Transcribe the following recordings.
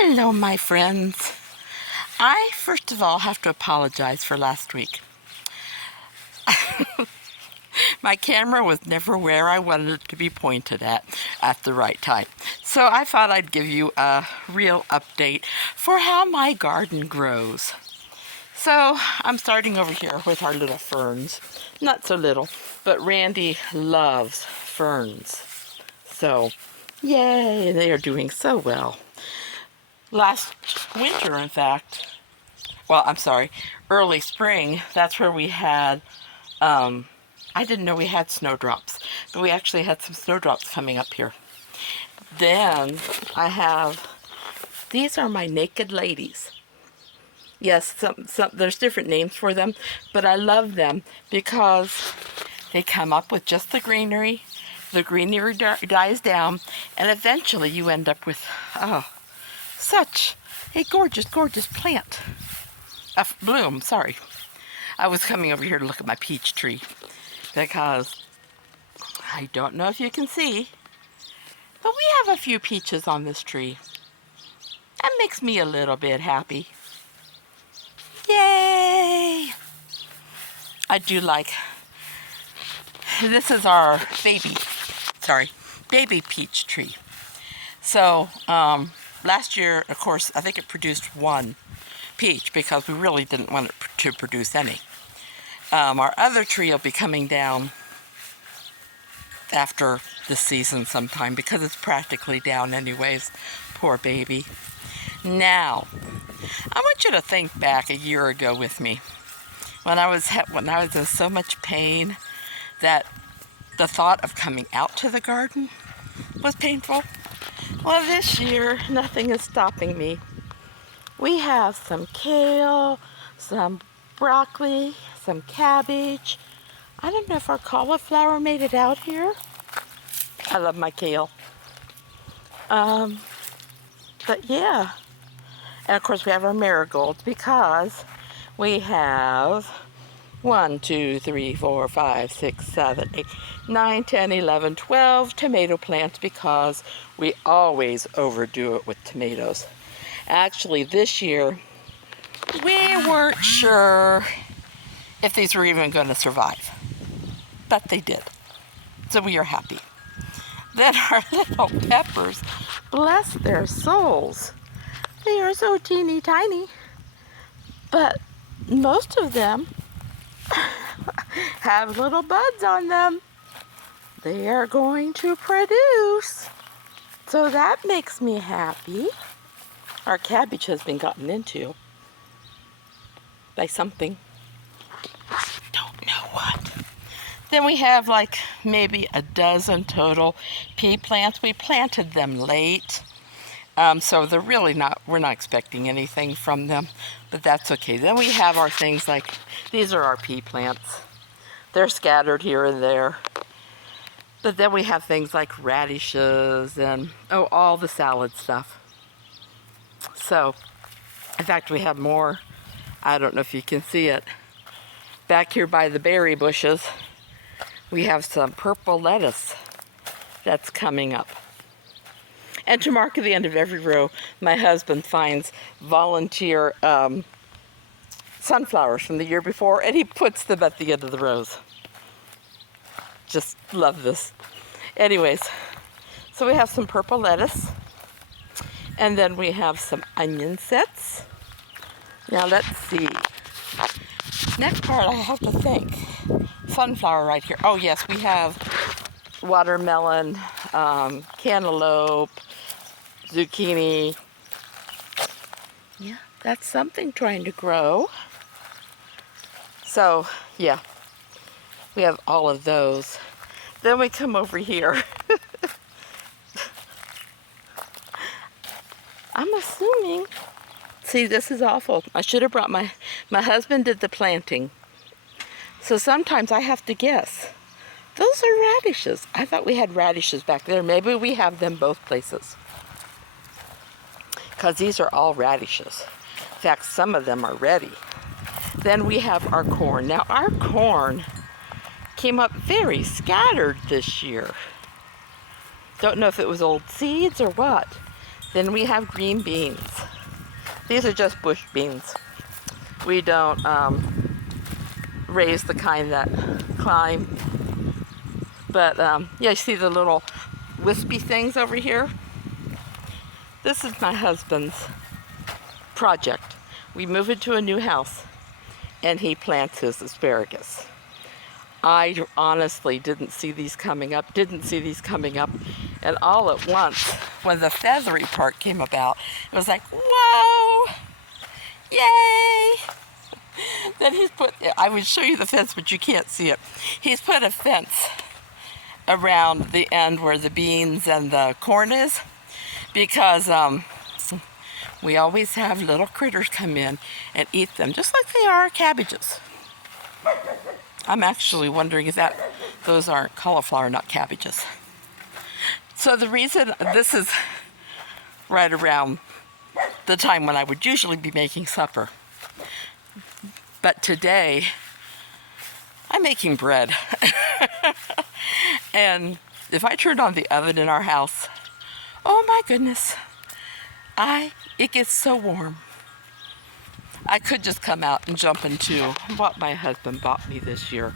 Hello, my friends. I first of all have to apologize for last week. My camera was never where I wanted it to be pointed at the right time. So I thought I'd give you a real update for how my garden grows. So I'm starting over here with our little ferns. Not so little, but Randy loves ferns. So, yay, they are doing so well. Last winter, in fact, early spring, that's where we had, I didn't know we had snowdrops, but we actually had some snowdrops coming up here. Then these are my naked ladies. Yes, there's different names for them, but I love them because they come up with just the greenery dies down, and eventually you end up with, such a gorgeous, gorgeous plant. Bloom, sorry. I was coming over here to look at my peach tree because I don't know if you can see, but we have a few peaches on this tree. That makes me a little bit happy. Yay! I do like, this is our baby peach tree. So, last year, of course, I think it produced one peach because we really didn't want it to produce any. Our other tree will be coming down after this season sometime because it's practically down anyways. Poor baby. Now, I want you to think back a year ago with me when I was in so much pain that the thought of coming out to the garden was painful. Well, this year, nothing is stopping me. We have some kale, some broccoli, some cabbage. I don't know if our cauliflower made it out here. I love my kale. But yeah. And of course we have our marigolds because we have 1, 2, 3, 4, 5, 6, 7, 8, 9, 10, 11, 12 tomato plants because we always overdo it with tomatoes. Actually, this year, we weren't sure if these were even going to survive, but they did. So we are happy. Then our little peppers, bless their souls, they are so teeny tiny, but most of them have little buds on them. They are going to produce. So that makes me happy. Our cabbage has been gotten into by something. Don't know what. Then we have like maybe a dozen total pea plants. We planted them late. So they're really we're not expecting anything from them, but that's okay. Then we have our things like, these are our pea plants. They're scattered here and there. But then we have things like radishes and, all the salad stuff. So, in fact, we have more. I don't know if you can see it. Back here by the berry bushes, we have some purple lettuce that's coming up. And to mark the end of every row, my husband finds volunteer sunflowers from the year before, and he puts them at the end of the rows. Just love this. Anyways, so we have some purple lettuce, and then we have some onion sets. Now let's see. Next part, I have to think. Sunflower right here. Oh yes, we have watermelon, cantaloupe, zucchini. Yeah, that's something trying to grow. So, yeah, we have all of those. Then we come over here. I'm assuming, see, this is awful. I should have brought my husband did the planting. So sometimes I have to guess. Those are radishes. I thought we had radishes back there. Maybe we have them both places. Because these are all radishes. In fact, some of them are ready. Then we have our corn. Now, our corn came up very scattered this year. Don't know if it was old seeds or what. Then we have green beans. These are just bush beans. We don't raise the kind that climb. But yeah, you see the little wispy things over here? This is my husband's project. We move into a new house and he plants his asparagus. I honestly didn't see these coming up, and all at once, when the feathery part came about, it was like, whoa, yay! Then he's put, I would show you the fence, but you can't see it. He's put a fence around the end where the beans and the corn is, because we always have little critters come in and eat them, just like they are cabbages. I'm actually wondering if those aren't cauliflower, not cabbages. So the reason this is right around the time when I would usually be making supper. But today, I'm making bread. And if I turned on the oven in our house, oh my goodness, it gets so warm. I could just come out and jump into what my husband bought me this year.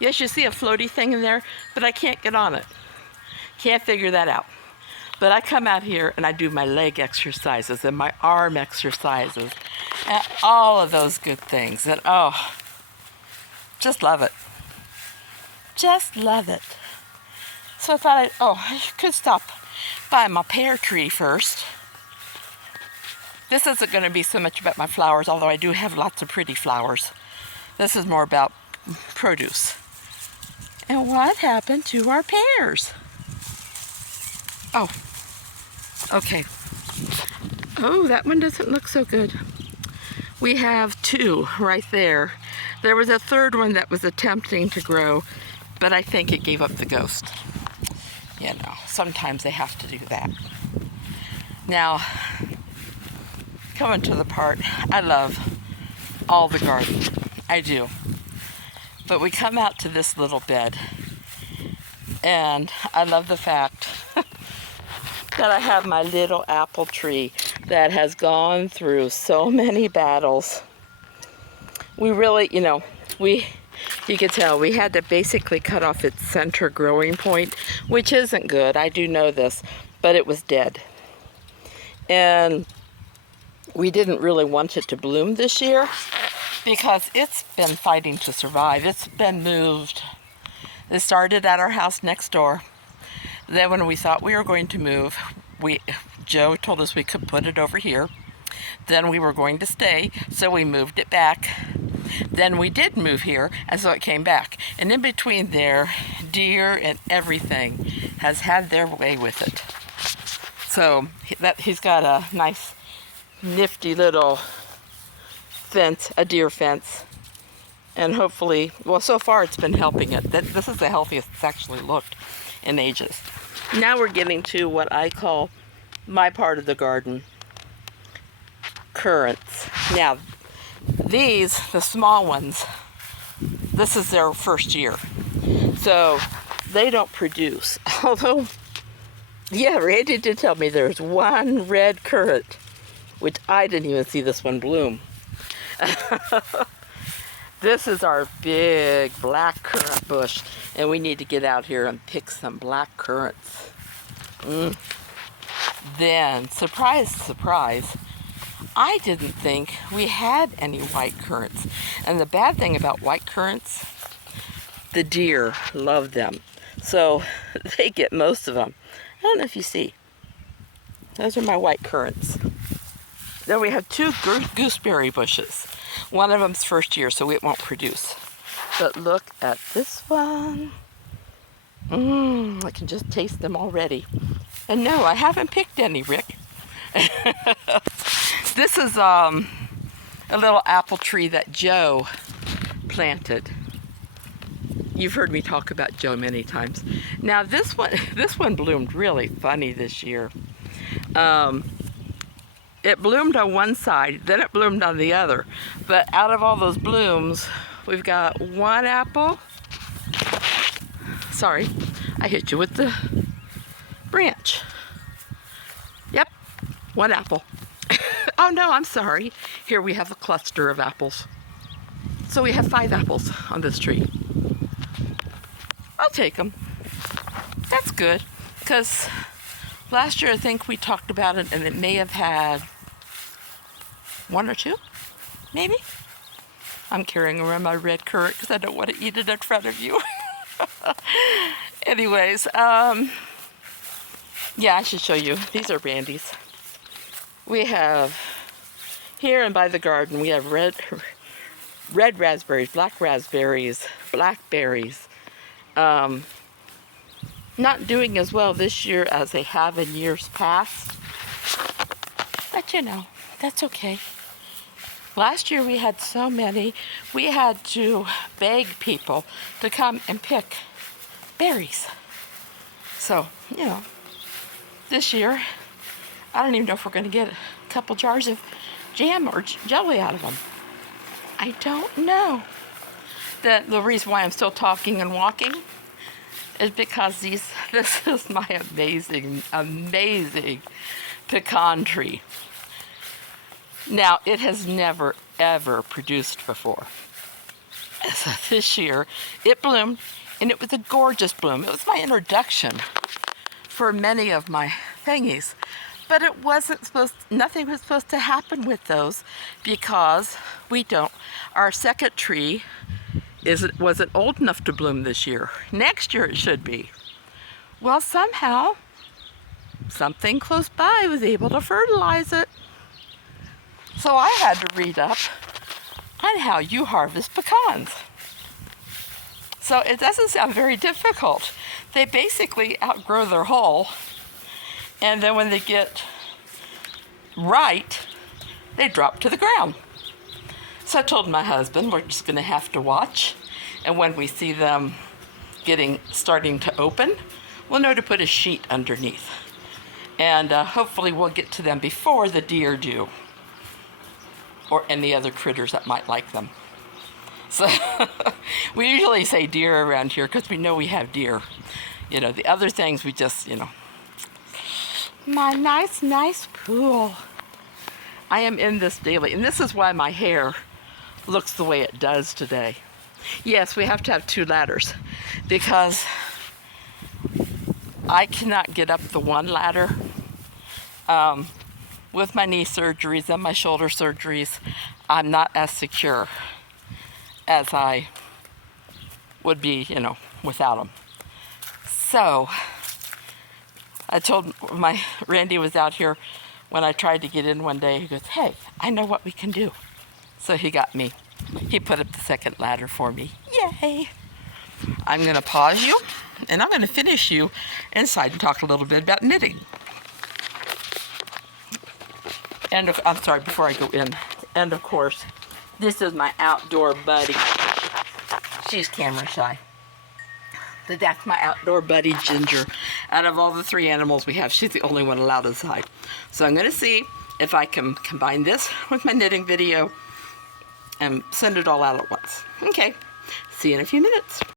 Yes, you see a floaty thing in there, but I can't get on it. Can't figure that out. But I come out here and I do my leg exercises and my arm exercises and all of those good things. And oh, just love it. Just love it. So I thought I could stop by my pear tree first. This isn't going to be so much about my flowers, although I do have lots of pretty flowers. This is more about produce. And what happened to our pears? Oh, okay. Oh, that one doesn't look so good. We have two right there. There was a third one that was attempting to grow, but I think it gave up the ghost. You know, sometimes they have to do that. Now, coming to the part, I love all the garden. I do. But we come out to this little bed, and I love the fact that I have my little apple tree that has gone through so many battles. We really, you could tell we had to basically cut off its center growing point, which isn't good. I do know this, but it was dead. And we didn't really want it to bloom this year because it's been fighting to survive. It's been moved. It started at our house next door. Then when we thought we were going to move, Joe told us we could put it over here. Then we were going to stay, so we moved it back. Then we did move here, and so it came back. And in between there, deer and everything has had their way with it. So he's got a nice nifty little fence, a deer fence, and hopefully, well, so far it's been helping it. This is the healthiest it's actually looked in ages. Now we're getting to what I call my part of the garden, currants. Now, these, the small ones, this is their first year, so they don't produce. Although, yeah, Randy did tell me there's one red currant, which I didn't even see this one bloom. This is our big black currant bush, and we need to get out here and pick some black currants. Then, surprise, surprise, I didn't think we had any white currants. And the bad thing about white currants, the deer love them. So they get most of them. I don't know if you see. Those are my white currants. Then we have two gooseberry bushes. One of them's first year, so it won't produce. But look at this one. I can just taste them already. And no, I haven't picked any, Rick. This is a little apple tree that Joe planted. You've heard me talk about Joe many times. Now this one bloomed really funny this year. It bloomed on one side, then it bloomed on the other. But out of all those blooms, we've got one apple. Sorry, I hit you with the branch. One apple. Oh no, I'm sorry. Here we have a cluster of apples. So we have 5 apples on this tree. I'll take them. That's good, because last year I think we talked about it and it may have had 1 or 2, maybe? I'm carrying around my red currant because I don't want to eat it in front of you. Anyways, yeah, I should show you. These are Randy's. We have, here and by the garden, we have red raspberries, blackberries. Not doing as well this year as they have in years past. But you know, that's okay. Last year we had so many, we had to beg people to come and pick berries. So, you know, this year, I don't even know if we're going to get a couple jars of jam or jelly out of them. I don't know. The reason why I'm still talking and walking is because this is my amazing pecan tree. Now, it has never, ever produced before. So this year, it bloomed, and it was a gorgeous bloom. It was my introduction for many of my thingies. But it wasn't nothing was supposed to happen with those because our second tree wasn't old enough to bloom this year. Next year it should be. Well, somehow, something close by was able to fertilize it. So I had to read up on how you harvest pecans. So it doesn't sound very difficult. They basically outgrow their hull, and then when they get right, they drop to the ground. So I told my husband we're just going to have to watch, and when we see them starting to open, we'll know to put a sheet underneath. And hopefully we'll get to them before the deer do, or any other critters that might like them. So we usually say deer around here because we know we have deer. You know, the other things we just, you know. My nice pool. I am in this daily, and this is why my hair looks the way it does today. Yes, we have to have 2 ladders because I cannot get up the one ladder. With my knee surgeries and my shoulder surgeries, I'm not as secure as I would be, you know, without them. So I told Randy was out here when I tried to get in one day. He goes, "Hey, I know what we can do." So he put up the second ladder for me. Yay! I'm going to pause you, and I'm going to finish you inside and talk a little bit about knitting. And I'm sorry, before I go in. And of course, this is my outdoor buddy. She's camera shy. But that's my outdoor buddy, Ginger. Out of all the 3 animals we have, she's the only one allowed inside. So I'm going to see if I can combine this with my knitting video and send it all out at once. Okay, see you in a few minutes.